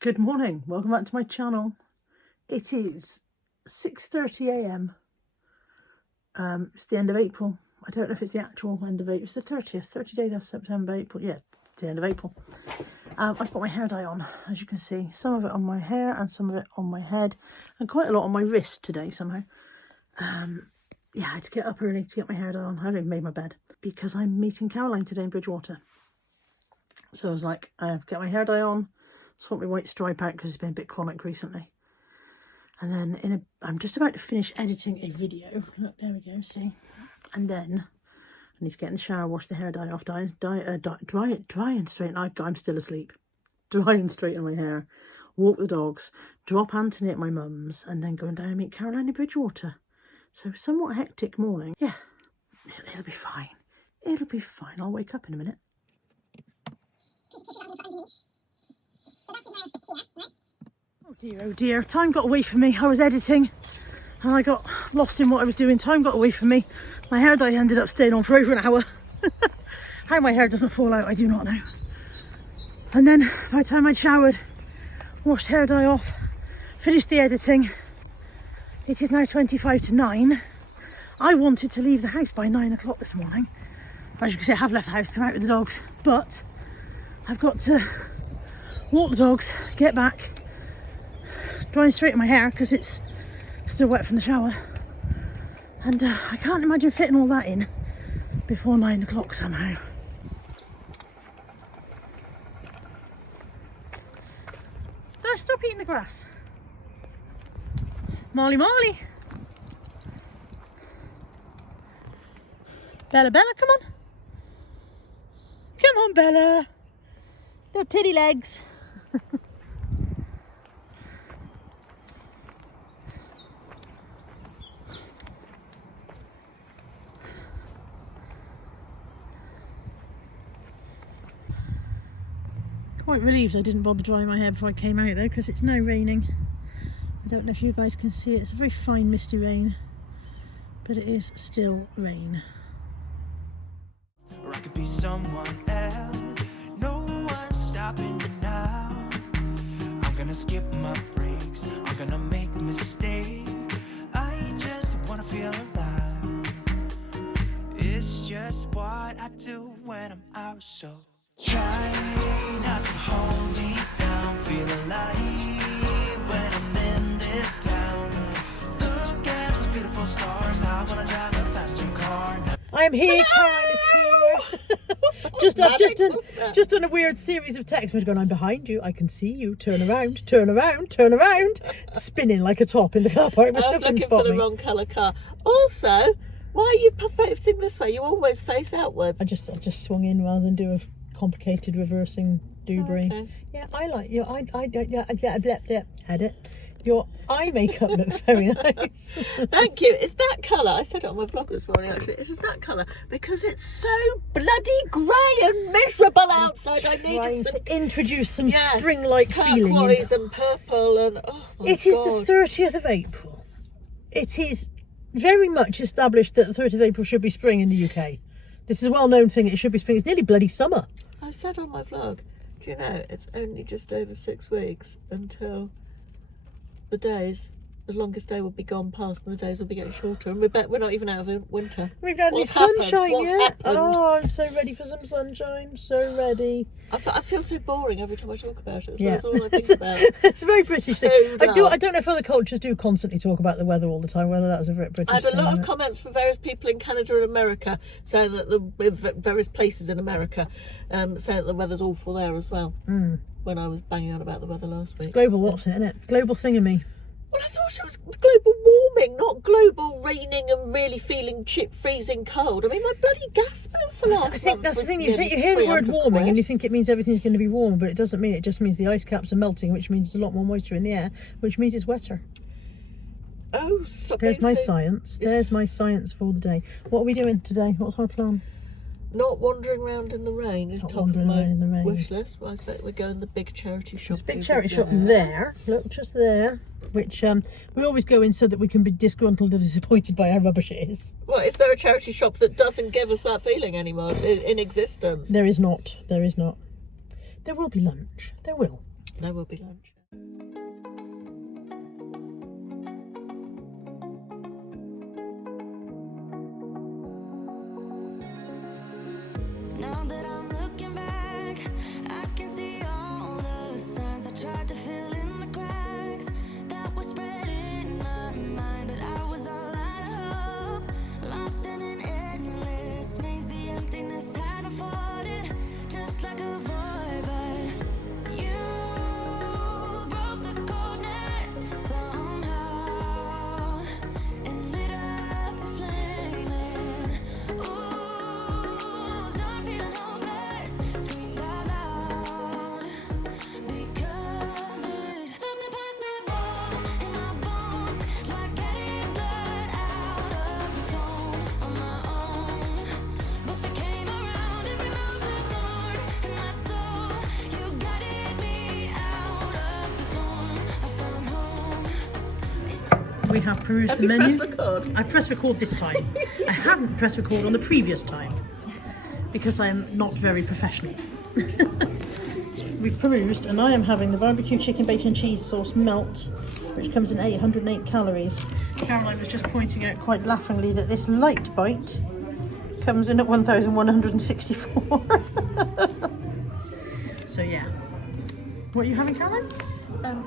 Good morning, welcome back to my channel. It is 6:30 a.m. It's the end of April. I don't know if it's the actual end of April. It's the 30th, 30 days of September, April. Yeah, it's the end of April. I've got my hair dye on, as you can see. Some of it on my hair and some of it on my head. And quite a lot on my wrist today somehow. Yeah, I had to get up early to get my hair dye on. I haven't even made my bed. Because I'm meeting Caroline today in Bridgewater. So I was like, get my hair dye on. Sort my white stripe out because it's been a bit chronic recently. And then I'm just about to finish editing a video. Look, there we go, see? And then I need to get in the shower, wash the hair dye off, dry and straighten. I'm still asleep. Dry and straighten my hair, walk the dogs, drop Anthony at my mum's, and then go down and meet Caroline in Bridgewater. So somewhat hectic morning. Yeah, it'll be fine. It'll be fine. I'll wake up in a minute. Oh dear, time got away from me. I was editing and I got lost in what I was doing. Time got away from me. My hair dye ended up staying on for over an hour. How my hair doesn't fall out, I do not know. And then by the time I'd showered, washed hair dye off, finished the editing, it is now 25 to 9. I wanted to leave the house by 9 o'clock this morning. As you can see, I have left the house to come out with the dogs, but I've got to walk the dogs, get back, dry and straighten my hair because it's still wet from the shower, and I can't imagine fitting all that in before 9 o'clock somehow. Did I stop eating the grass? Molly, Molly! Bella, Bella, come on! Come on, Bella! Little titty legs. Quite relieved I didn't bother drying my hair before I came out though, because it's now raining. I don't know if you guys can see it. It's a very fine misty rain, but it is still rain. Or I could be someone else. No one's stopping me now. I'm gonna skip my breaks. I'm gonna make mistakes. I just wanna feel alive. It's just what I do when I'm out. So try not to hold me down. Feel alive when I'm in this town. Look at those beautiful stars. I wanna drive a faster car now. I'm here, Caroline is here. I've just done a weird series of text messages going, I'm behind you, I can see you, turn around, turn around, turn around. Spinning like a top in the car park. I was looking for the wrong colour car. Also, why are you facing this way? You always face outwards. I just swung in rather than do a complicated reversing doobry. Oh, okay. Yeah, I like your had it. Your eye makeup looks very nice. Thank you. It's that colour. I said it on my vlog this morning actually. It's just that colour because it's so bloody grey and miserable outside. I needed to introduce some spring-like feeling. Turquoise and purple and oh my God. It is the 30th of April. It is very much established that the 30th of April should be spring in the UK. This is a well-known thing. It should be spring. It's nearly bloody summer. I said on my vlog, do you know, it's only just over 6 weeks until the days, the longest day will be gone past and the days will be getting shorter, and we're not even out of winter. We've had any sunshine yet? Oh, I'm so ready for some sunshine. I'm so ready. I feel so boring every time I talk about it. So yeah. That's all I think about. It's a very British so thing. I don't know if other cultures do constantly talk about the weather all the time, whether that's a very British thing. I had a lot of comments from various people in Canada and America saying that various places in America saying that the weather's awful there as well. When I was banging on about the weather last week. It's global warming, isn't it? Global thingamy. Well, I thought it was global warming, not global raining and really feeling freezing cold. I mean, my bloody gas bill for last month. I think that's the thing. You hear the word warming and you think it means everything's going to be warm, but it doesn't mean it. It just means the ice caps are melting, which means there's a lot more moisture in the air, which means it's wetter. Oh, stop. There's my science. There's my science for the day. What are we doing today? What's our plan? Not wandering around in the rain is top of my wish list. Well, I expect we're going to the big charity shop. There's a big charity shop there. Look, just there. Which we always go in so that we can be disgruntled and disappointed by how rubbish it is. Well, is there a charity shop that doesn't give us that feeling anymore in existence? There is not. There is not. There will be lunch. There will. There will be lunch. Now that I'm looking back, I can see all the signs I tried to fill in the cracks that were spread in my mind, but I was all out of hope, lost in an endless maze. The emptiness had unfolded just like a void, but you broke the coldness somehow and lit up a flame. And ooh, I was done feeling hopeless, screamed out loud because it felt impossible in my bones, like getting blood out of the stone on my own. But you came around and removed the thorn in my soul. You guided me out of the storm. I found home. We have perused Have the you menu. pressed record? I pressed record this time. I haven't pressed record on the previous time because I'm not very professional. We've perused, and I am having the barbecue chicken bacon cheese sauce melt, which comes in 808 calories. Caroline was just pointing out quite laughingly that this light bite comes in at 1,164. So yeah. What are you having, Caroline?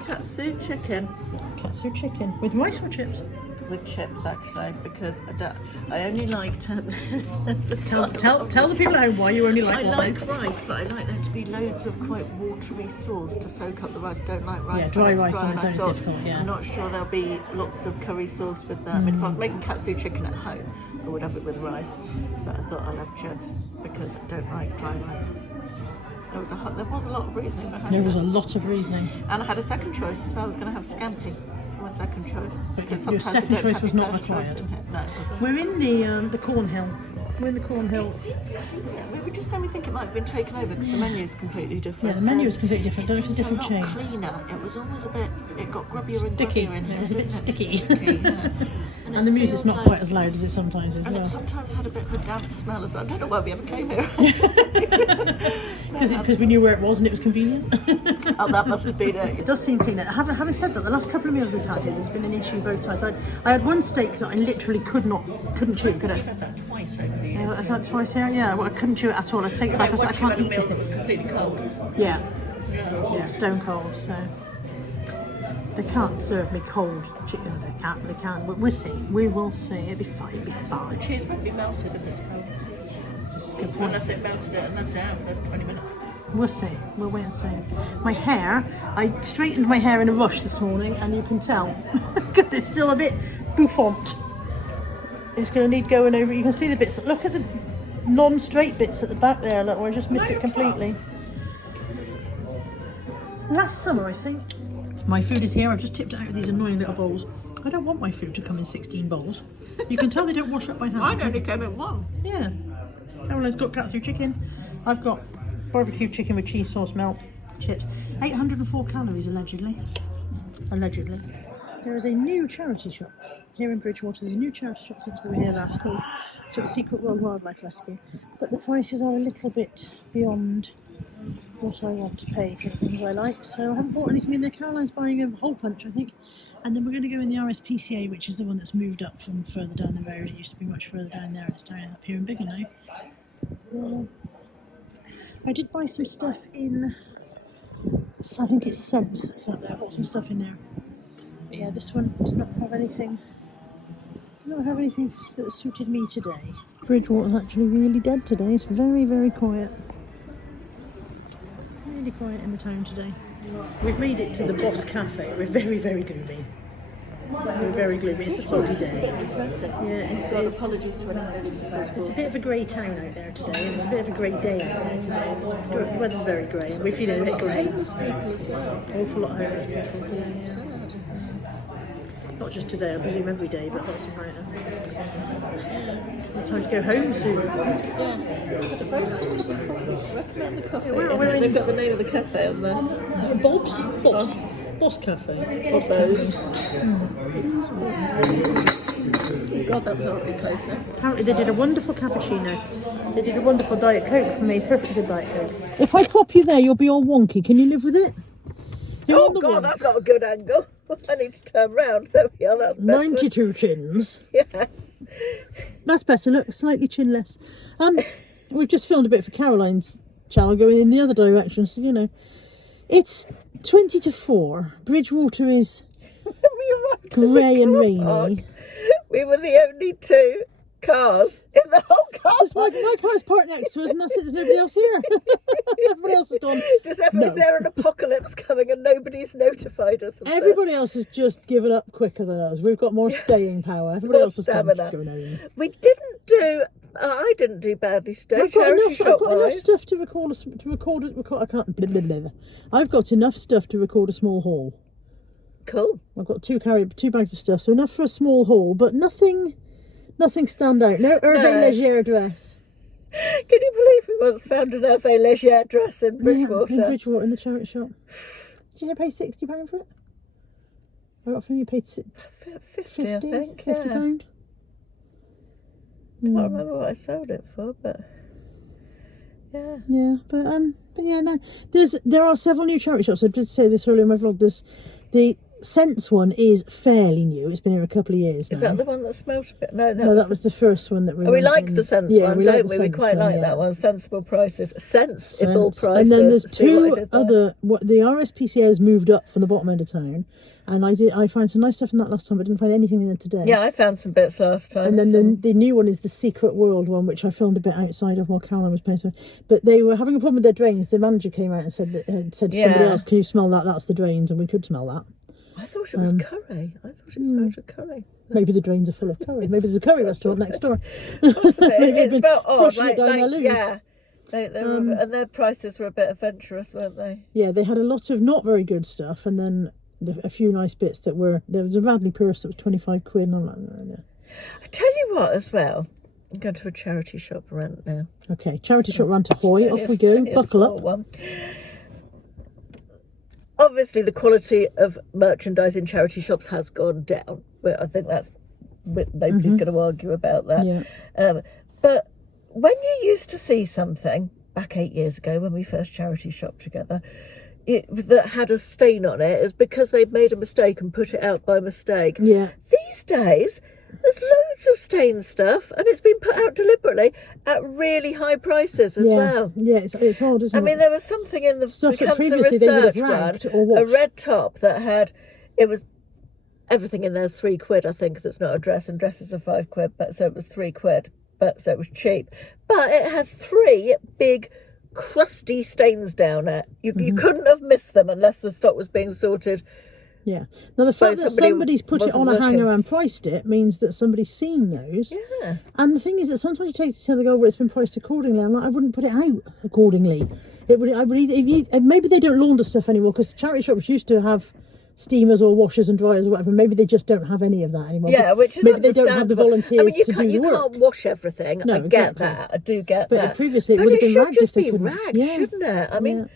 Katsu chicken Katsu chicken with rice or chips? with chips, actually, because I only like to. Tell the people at home why you only like I one. like rice, but I like there to be loads of quite watery sauce to soak up the rice. Don't like rice. Yeah, when dry it's rice dry, on and its I own is thought, difficult, yeah. I'm not sure there'll be lots of curry sauce with that. I mean, if I was making katsu chicken at home, I would have it with rice. But I thought I'll have chips because I don't like dry rice. There was a lot of reasoning behind There it. was a lot of reasoning. And I had a second choice as well. I was going to have scampi for my second choice. Because your sometimes they second don't choice have was your not first choice required. in it. No, it wasn't. We're in the Cornhill. We're in the Cornhill. Yeah, we just then we think it might have been taken over because the menu is completely different. Yeah, the menu is completely different. It It's a seems different a lot chain. cleaner. It was always a bit. It got grubbier and Sticky. grubbier in here. It was a bit didn't sticky. Sticky, yeah. And the music's feels not like- quite as loud as it sometimes is. And Well. it sometimes had a bit of a damp smell as well. I don't know why we ever came here. Because we knew where it was and it was convenient. Oh, that must have been it. It does seem cleaner. Having said that, the last couple of meals we've had here, there's been an issue both sides. I had one steak that I literally couldn't chew. Could I? We've had that twice over the years. Yeah, I've had twice here. Yeah, well, I couldn't chew it at all. I take it back. I Like was like, I once you can't had a eat meal that this. was completely cold. Yeah, Yeah. yeah, stone cold. So they can't serve me cold chicken. They can't. They can. We'll see. We will see. It'll be fine. It'll be fine. Cheese won't be melted if it's cold. That's a good point. Unless they melted it and left it out for 20 minutes. We'll see. We'll wait and see. My hair, I straightened my hair in a rush this morning, and you can tell because it's still a bit bouffant. It's going to need going over. You can see the bits. Look at the non-straight bits at the back there. Look, I just missed it completely. Last summer, I think. My food is here. I've just tipped it out of these annoying little bowls. I don't want my food to come in 16 bowls. You can tell they don't wash up by hand. Mine only came in one. Yeah. Caroline's got katsu chicken. I've got barbecue chicken with cheese sauce melt, chips. 804 calories allegedly. Allegedly. There is a new charity shop here in Bridgewater. There's a new charity shop since we were here last called the Secret World Wildlife Rescue. But the prices are a little bit beyond what I want to pay for the things I like. So I haven't bought anything in there. Caroline's buying a hole punch, I think. And then we're going to go in the RSPCA, which is the one that's moved up from further down the road. It used to be much further down there, and it's down up here and bigger now. So I did buy some stuff in, I think it's Sense that's up there. I bought some stuff in there. But yeah, this one did not have anything. Did not have anything that suited me today. Bridgewater's actually really dead today. It's very, very quiet. Really quiet in the town today. We've made it to the Boss Cafe. We're very, very gloomy. We're very gloomy. It's a soggy day. Yeah, So apologies to anyone who lives in it's a Bridgewater. bit of a grey town out there today, and it's a bit of a grey day out there today. The weather's very grey, and we're feeling a bit grey. Homeless people as well. Awful lot of homeless people today. Yeah. Sad. Not just today, I presume every day, but lots of right now. It's time to go home soon. Yes. Had a very nice little coffee. Recommend the coffee. we're in- They've got the name of the cafe on there. Is it Bob's? Boss Cafe. Bobos. Oh God, that was horribly close. Apparently they did a wonderful cappuccino. They did a wonderful Diet Coke for me, perfectly good Diet Coke. If I prop you there, you'll be all wonky. Can you live with it? Oh on the God, one. that's not a good angle. I need to turn round. There we are. That's better. 92 chins. Yes. That's better. Look, slightly chinless. We've just filmed a bit for Caroline's channel going in the other direction, so you know. It's 20 to 4. Bridgewater is We arrived at the grey and car rainy. park. We were the only 2 cars in the whole car Just park. my car's parked next to us, and that's it. There's nobody else here. Everybody else has gone. Is No. there an apocalypse coming and nobody's notified us of this? Everybody else has just given up quicker than us. We've got more staying power. Everybody More else has gone stamina. going home. We didn't do. I didn't do badly today. I've got Charity enough. shop I've got enough wise. stuff to record. I can't. Blah, blah, blah. I've got enough stuff to record a small haul. Cool. I've got two bags of stuff, so enough for a small haul, but nothing stand out. No Hervé Leger dress. Can you believe we once found an Hervé Leger dress in Bridgewater? Yeah, in Bridgewater, in the charity shop. Did you pay £60 for it? I got a feeling you paid 50, I think. Yeah. £50. I can't remember what I sold it for, but yeah. Yeah, but yeah, no. There are several new charity shops. I did say this earlier in my vlog. There's the Sense one is fairly new. It's been here a couple of years now. Is that the one that smelt a bit? No, that was the first one that we. We went like in. the Sense Yeah, one, we don't like we? the We Sense quite one, like yeah. that one. Sensible prices. Sensible prices. And then there's See what I two did there? other. What the RSPCA has moved up from the bottom end of town, and I found some nice stuff in that last time. But I didn't find anything in there today. Yeah, I found some bits last time. And then the new one is the Secret World one, which I filmed a bit outside of while Caroline was playing. So, but they were having a problem with their drains. The manager came out and said to somebody else, "Can you smell that? That's the drains," and we could smell that. I thought it was curry. I thought it smelled of curry. Maybe the drains are full of curry. Maybe there's a curry restaurant next door. Possibly. Maybe It they've smelled been odd. flushing it down their loos. Yeah. They were, and their prices were a bit adventurous, weren't they? Yeah, they had a lot of not very good stuff, and then a few nice bits that were. There was a Radley purse that was 25 quid, and I'm like, no. I tell you what, as well. I'm going to a charity shop rant now. Okay, charity shop run to Hoy. Off we go. Only a Buckle small up. one. Obviously, the quality of merchandise in charity shops has gone down. But I think nobody's going to argue about that. Yeah. But when you used to see something back 8 years ago when we first charity shopped together, that had a stain on it, is because they'd made a mistake and put it out by mistake. Yeah. These days, there's loads of stain stuff, and it's been put out deliberately at really high prices as well. Yeah, it's hard, isn't it? I mean, there was something in the Stuff that cancer previously they would have research ragged one, or washed. a red top that had, it was, everything in there's £3, I think, that's not a dress, and dresses are £5, but so it was £3, but so it was cheap. But it had 3 big crusty stains down it. You couldn't have missed them unless the stock was being sorted. Yeah. Now the fact that somebody's put it on a hanger and priced it means that somebody's seen those. Yeah. And the thing is that sometimes you take it to the go, well, it's been priced accordingly. I'm like, I wouldn't put it out accordingly. Maybe they don't launder stuff anymore, because charity shops used to have steamers or washers and dryers or whatever. Maybe they just don't have any of that anymore. Yeah, which is maybe they don't have the volunteers to do the you work. can't wash everything. No, I get exactly. that. I do get But that. previously it But would have it been should ragged just if they be couldn't. ragged, Yeah. shouldn't it? I mean,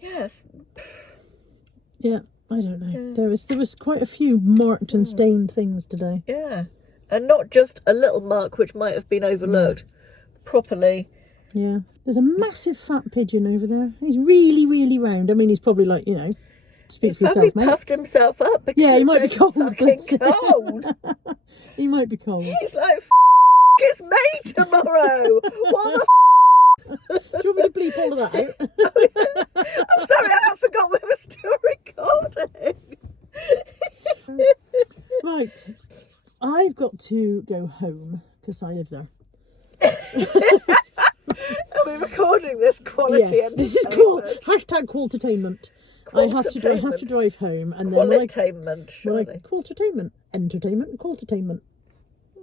yes. Yeah, I don't know. Yeah. There was quite a few marked and stained things today. Yeah, and not just a little mark which might have been overlooked. Properly. Yeah. There's a massive fat pigeon over there. He's really, really round. I mean, he's probably like, speak for Probably yourself, mate. puffed himself up because Yeah, he might be it's cold. fucking cold. He might be cold. He's like, it's May tomorrow. What the Do you want me to bleep all of that out? I'm sorry, I forgot we were still recording. Right. I've got to go home because I live there. Are we recording this quality? Yes, this is cool. Hashtag qualitainment. I have to drive home, and then Qualitainment, surely. Qualitainment.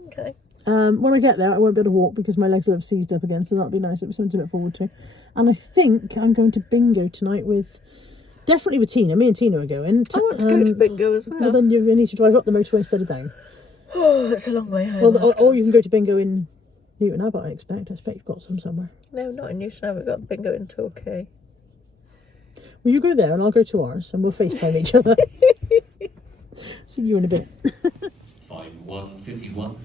Okay. When I get there, I won't be able to walk because my legs will have seized up again, so that'll be nice. It'll be something to look forward to. And I think I'm going to bingo tonight definitely with Tina. Me and Tina are going. I want to go to bingo as well. Well, then you need to drive up the motorway instead of down. Oh, it's a long way home. Well, or you can go to bingo in Newton Abbot, I expect. I expect you've got some somewhere. No, not in Newton Abbot. We've got bingo in Torquay. Well, you go there and I'll go to ours and we'll FaceTime each other. See you in a bit. 5151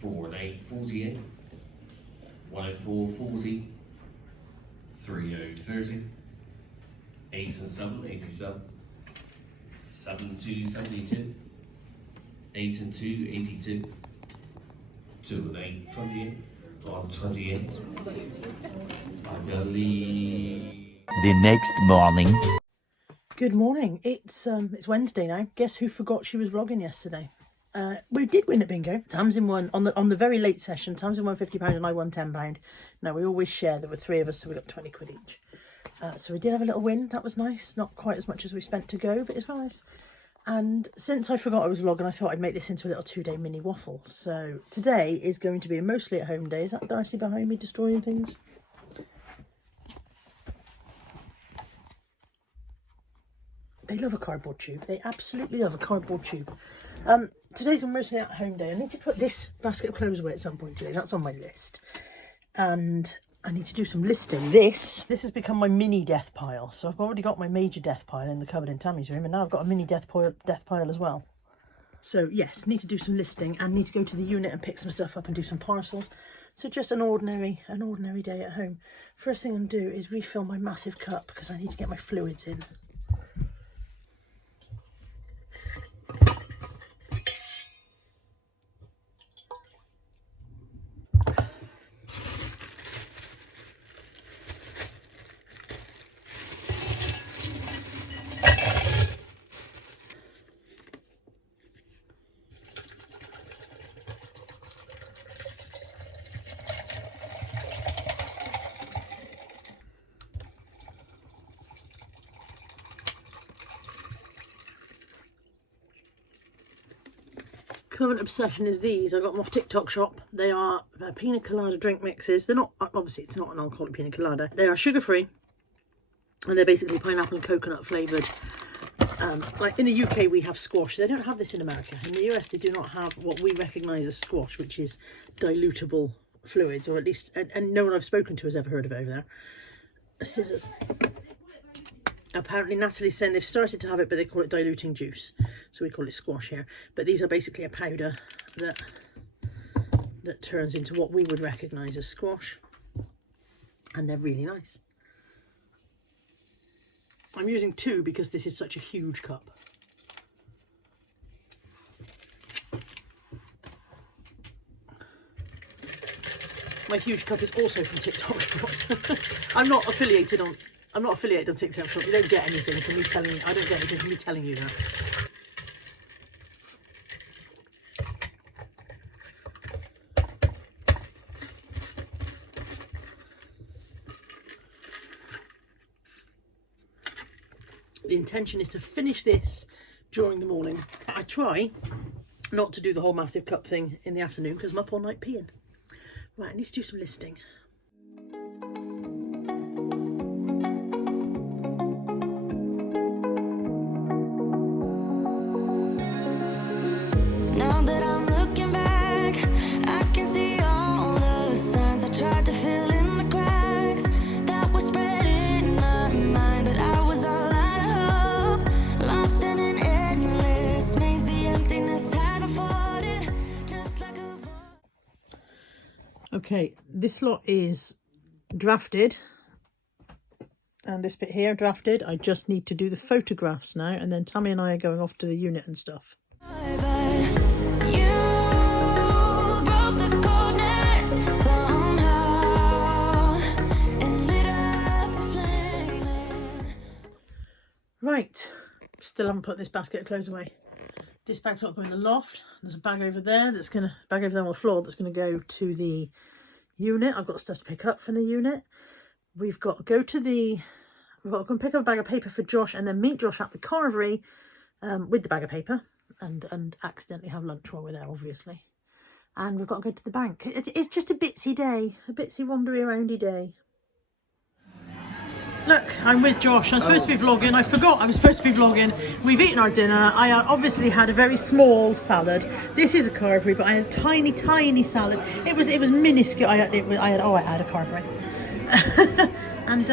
4848 10440 3030 8 and 7, 87. 7 and 2, 72. 8 and 2, 82. 2 and 8, 28. 1, 28. I believe. The next morning. Good morning. It's Wednesday now. Guess who forgot she was vlogging yesterday? We did win at bingo. Tamsin won on the very late session. Tamsin won £50 and I won £10. Now we always share. There were 3 of us, so we got 20 quid each. So we did have a little win. That was nice. Not quite as much as we spent to go, but it's nice. And since I forgot I was vlogging, I thought I'd make this into a little 2-day mini waffle. So today is going to be a mostly at home day. Is that Darcy behind me destroying things? They love a cardboard tube. They absolutely love a cardboard tube. Today's a mostly at home day. I need to put this basket of clothes away at some point today. That's on my list. And I need to do some listing. This has become my mini death pile. So I've already got my major death pile in the cupboard in Tammy's room, and now I've got a mini death pile as well. So yes, need to do some listing and need to go to the unit and pick some stuff up and do some parcels. So just an ordinary day at home. First thing I'm gonna do is refill my massive cup because I need to get my fluids in. Current obsession is these. I got them off TikTok shop. They are pina colada drink mixes. They're not, obviously it's not an alcoholic pina colada. They are sugar free and they're basically pineapple and coconut flavoured. Like in the UK we have squash. They don't have this in America. In the US they do not have what we recognise as squash, which is dilutable fluids, or at least, and no one I've spoken to has ever heard of it over there. Scissors. Apparently Natalie's saying they've started to have it, but they call it diluting juice, so we call it squash here. But these are basically a powder that turns into what we would recognise as squash, and they're really nice. I'm using 2 because this is such a huge cup. My huge cup is also from TikTok shop. I'm not affiliated on TikTok shop. You don't get anything from me telling you. I don't get anything from me telling you that. The intention is to finish this during the morning. I try not to do the whole massive cup thing in the afternoon because I'm up all night peeing. Right, I need to do some listing. Now that I'm looking back, I can see all the signs I tried to fill in the cracks that were spread in my mind, but I was all out of hope, lost in an endless maze. The emptiness had afforded, just like a void. Okay, this lot is drafted, and this bit here drafted. I just need to do the photographs now, and then Tammy and I are going off to the unit and stuff. Right, still haven't put this basket of clothes away. This bag's not going in the loft. There's a bag over there on the floor that's gonna go to the unit. I've got stuff to pick up from the unit. We've got to go and pick up a bag of paper for Josh, and then meet Josh at the carvery with the bag of paper, and accidentally have lunch while we're there, obviously. And we've got to go to the bank. It's just a bitsy day, a bitsy wandery aroundy day. Look, I'm with Josh. I'm supposed to be vlogging. I forgot I was supposed to be vlogging. We've eaten our dinner. I obviously had a very small salad. This is a carvery, but I had a tiny, tiny salad. It was minuscule. I had a carvery. And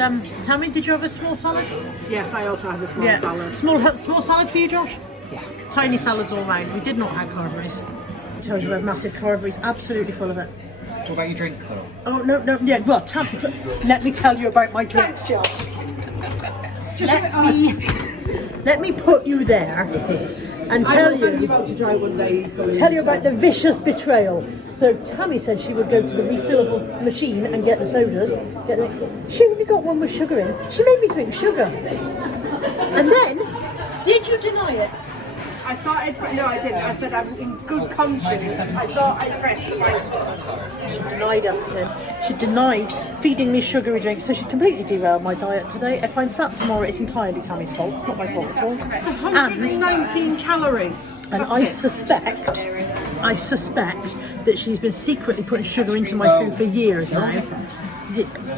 Tammy, did you have a small salad? Yes, I also had a small salad. Small salad for you, Josh? Yeah. Tiny salads all round. We did not have carveries. I told you we had massive carveries, absolutely full of it. What about your drink, Carl? Oh, no, yeah, well, let me tell you about my drinks, Josh. let me put you there and tell you about the vicious betrayal. So Tammy said she would go to the refillable machine and get the sodas. She only got one with sugar in. She made me drink sugar. And then, did you deny it? I thought no, I didn't. I said I was in good conscience. I thought I pressed the right button. She denied everything. She denied feeding me sugary drinks, so she's completely derailed my diet today. If I'm fat tomorrow, it's entirely Tammy's fault. It's not my fault at all. It's 119 calories. And I suspect that she's been secretly putting sugar into my food for years now.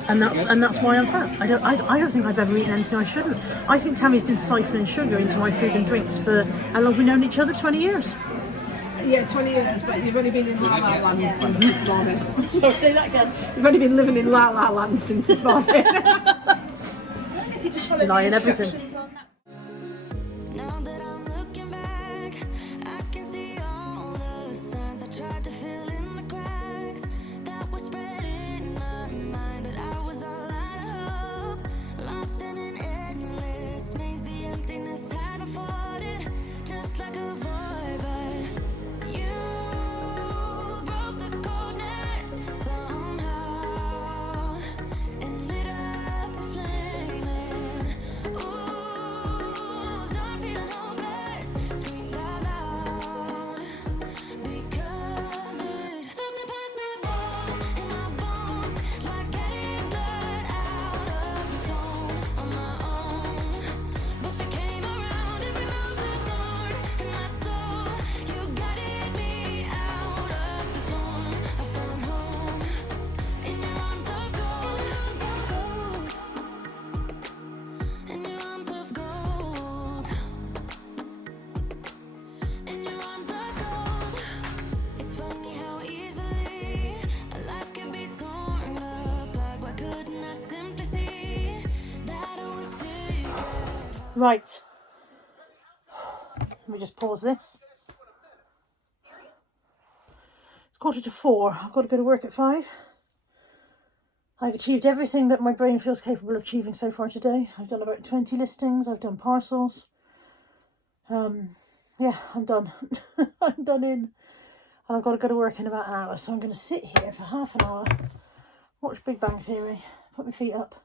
And that's why I'm fat. I don't think I've ever eaten anything I shouldn't. I think Tammy's been siphoning sugar into my food and drinks for how long have we known each other? 20 years. Yeah, 20 years, but you've only been in La La Land since this morning. So say that again. You've only been living in La La Land since this morning. She's denying everything. Now that I'm looking back, I can see all the signs I tried to fill in the cracks that were spread in my mind, but I was all out of hope, lost in an endless maze. The emptiness had unfolded just like a void, but you broke the coldness somehow and lit up a flame. Ooh, I was done feeling hopeless, screamed out loud because it felt impossible in my bones, like getting blood out of the stone on my own. But you came around and removed the thorn in my soul. You guided me out of the storm. I found home in your arms of gold, in your arms of gold, in your arms of gold. It's funny how easily a life can be torn apart. Why couldn't I simply see that I was secret? Right. Let me just pause this. It's 4:45. I've got to go to work at 5. I've achieved everything that my brain feels capable of achieving so far today. I've done about 20 listings. I've done parcels. Yeah, I'm done. I'm done in. And I've got to go to work in about an hour. So I'm going to sit here for half an hour, watch Big Bang Theory, put my feet up.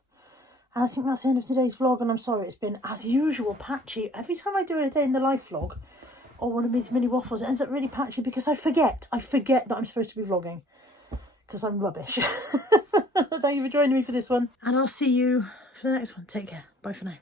And I think that's the end of today's vlog. And I'm sorry, it's been, as usual, patchy. Every time I do a day in the life vlog or one of these mini waffles, it ends up really patchy because I forget that I'm supposed to be vlogging because I'm rubbish. Thank you for joining me for this one. And I'll see you for the next one. Take care. Bye for now.